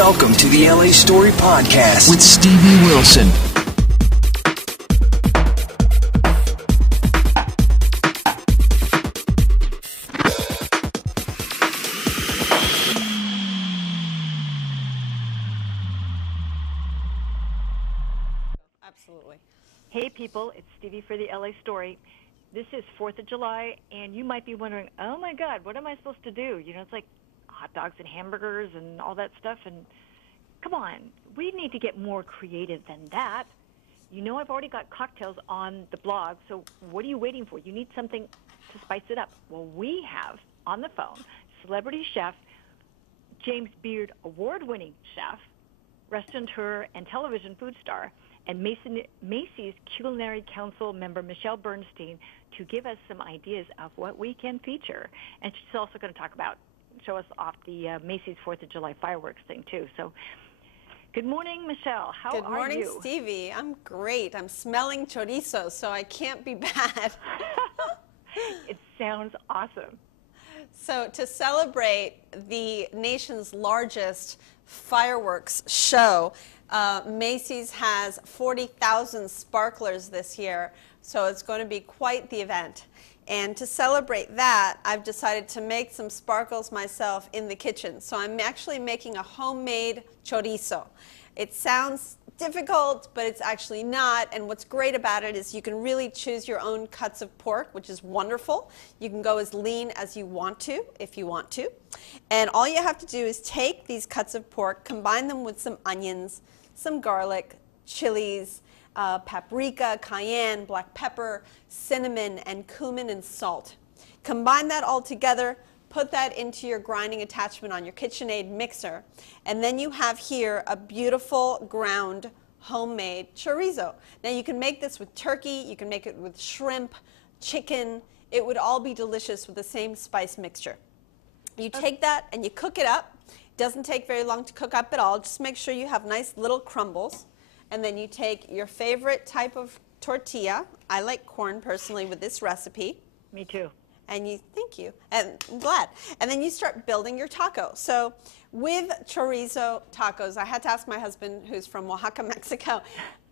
Welcome to the LA Story Podcast with Stevie Wilson. Absolutely. Hey people, it's Stevie for the LA Story. This is 4th of July, and you might be wondering, oh my God, what am I supposed to do? You know, it's like hot dogs and hamburgers and all that stuff, and come on, we need to get more creative than that. You know, I've already got cocktails on the blog, so what are you waiting for? You need something to spice it up. Well, we have on the phone celebrity chef, James Beard award-winning chef, restaurateur, and television food star, and Macy's Culinary Council member Michelle Bernstein to give us some ideas of what we can feature. And she's also going to show us off the Macy's 4th of July fireworks thing too. So good morning, Michelle. How are you? Good morning, Stevie. I'm great. I'm smelling chorizo, so I can't be bad. It sounds awesome. So to celebrate the nation's largest fireworks show, Macy's has 40,000 sparklers this year, so it's going to be quite the event. And to celebrate that, I've decided to make some sparkles myself in the kitchen. So I'm actually making a homemade chorizo. It sounds difficult, but it's actually not. And what's great about it is you can really choose your own cuts of pork, which is wonderful. You can go as lean as you want to, if you want to. And all you have to do is take these cuts of pork, combine them with some onions, some garlic, chilies, paprika, cayenne, black pepper, cinnamon, and cumin and salt. Combine that all together, put that into your grinding attachment on your KitchenAid mixer, and then you have here a beautiful ground homemade chorizo. Now you can make this with turkey, you can make it with shrimp, chicken. It would all be delicious with the same spice mixture. You take that and you cook it up. Doesn't take very long to cook up at all. Just make sure you have nice little crumbles. And then you take your favorite type of tortilla. I like corn personally with this recipe. Me too. And thank you, and I'm glad. And then you start building your taco. So with chorizo tacos, I had to ask my husband, who's from Oaxaca, Mexico,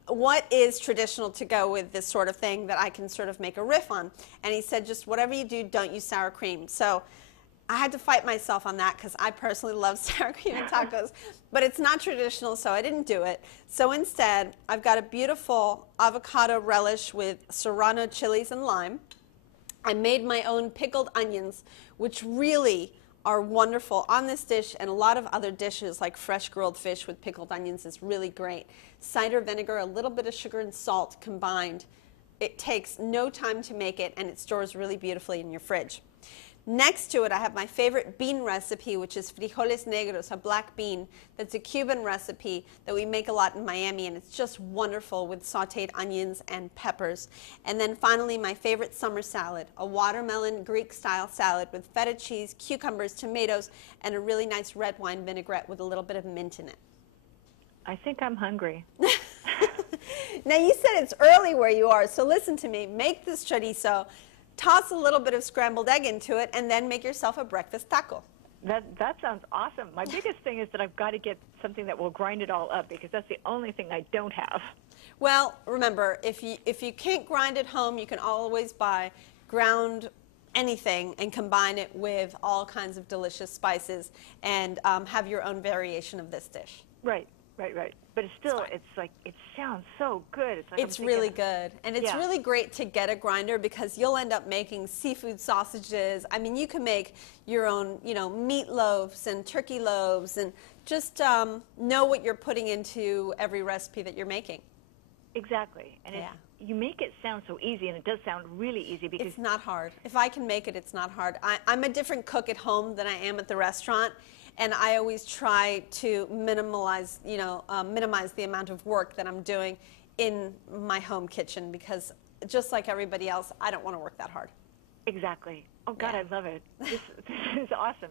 what is traditional to go with this sort of thing that I can sort of make a riff on? And he said, just whatever you do, don't use sour cream. So I had to fight myself on that because I personally love sour cream and tacos, but it's not traditional, so I didn't do it. So instead, I've got a beautiful avocado relish with serrano chilies and lime. I made my own pickled onions, which really are wonderful on this dish, and a lot of other dishes like fresh grilled fish with pickled onions is really great. Cider vinegar, a little bit of sugar and salt combined. It takes no time to make it, and it stores really beautifully in your fridge. Next to it, I have my favorite bean recipe, which is frijoles negros, a black bean. That's a Cuban recipe that we make a lot in Miami, and it's just wonderful with sauteed onions and peppers. And then finally, my favorite summer salad, a watermelon Greek-style salad with feta cheese, cucumbers, tomatoes, and a really nice red wine vinaigrette with a little bit of mint in it. I think I'm hungry. Now, you said it's early where you are, so listen to me. Make this chorizo. Toss a little bit of scrambled egg into it, and then make yourself a breakfast taco. That sounds awesome. My biggest thing is that I've got to get something that will grind it all up, because that's the only thing I don't have. Well, remember, if you can't grind at home, you can always buy ground anything and combine it with all kinds of delicious spices and have your own variation of this dish. Right. But it's still, it's like, it sounds so good. It's like it's really good. And it's really great to get a grinder because you'll end up making seafood sausages. I mean, you can make your own, meatloaves and turkey loaves, and just know what you're putting into every recipe that you're making. Exactly. And you make it sound so easy, and it does sound really easy because it's not hard. If I can make it, it's not hard. I'm a different cook at home than I am at the restaurant. And I always try to minimize the amount of work that I'm doing in my home kitchen, because just like everybody else, I don't want to work that hard. Exactly. Oh, God, I love it. This is awesome.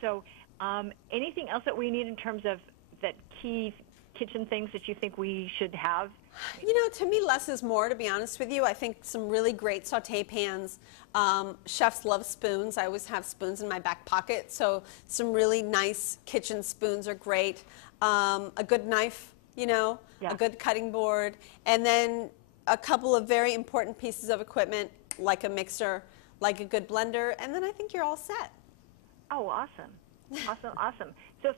So anything else that we need in terms of that key kitchen things that you think we should have? You know, to me, less is more, to be honest with you. I think some really great saute pans. Chefs love spoons. I always have spoons in my back pocket, so some really nice kitchen spoons are great. A good knife, you know, a good cutting board, and then a couple of very important pieces of equipment, like a mixer, like a good blender, and then I think you're all set. Oh, awesome. Awesome. So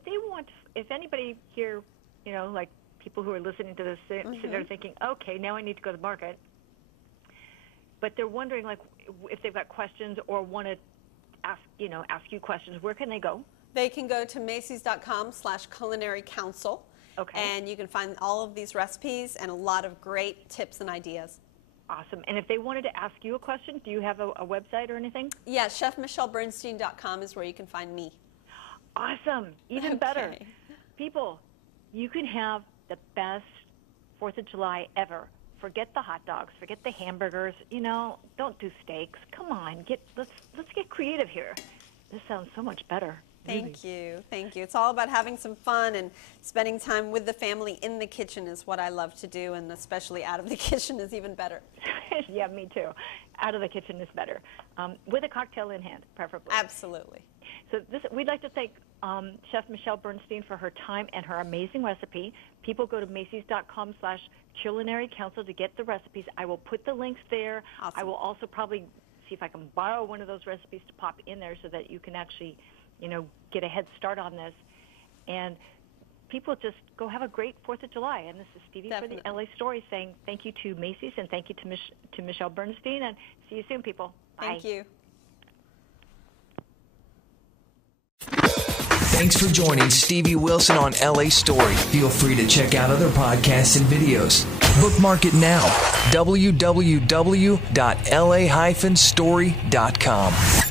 if anybody here, you know, like people who are listening to this, sit there thinking, okay, now I need to go to the market, but they're wondering, like, if they've got questions or want to ask you questions, where can they go? They can go to Macys.com/culinary council, and you can find all of these recipes and a lot of great tips and ideas. Awesome. And if they wanted to ask you a question, do you have a website or anything? Yeah, chefmichellebernstein.com is where you can find me. Awesome. Even better. People, you can have the best 4th of July ever. Forget the hot dogs. Forget the hamburgers. You know, don't do steaks. Come on. Let's get creative here. This sounds so much better. Thank you. It's all about having some fun and spending time with the family in the kitchen is what I love to do, and especially out of the kitchen is even better. Yeah, me too. Out of the kitchen is better. With a cocktail in hand, preferably. Absolutely. So we'd like to thank Chef Michelle Bernstein for her time and her amazing recipe. People go to Macys.com/culinary council to get the recipes. I will put the links there. Awesome. I will also probably see if I can borrow one of those recipes to pop in there so that you can actually, you know, get a head start on this. And people just go have a great 4th of July. And this is Stevie for the LA Story saying thank you to Macy's and thank you to Michelle Bernstein. And see you soon, people. Bye. Thank you. Thanks for joining Stevie Wilson on LA Story. Feel free to check out other podcasts and videos. Bookmark it now. www.la-story.com.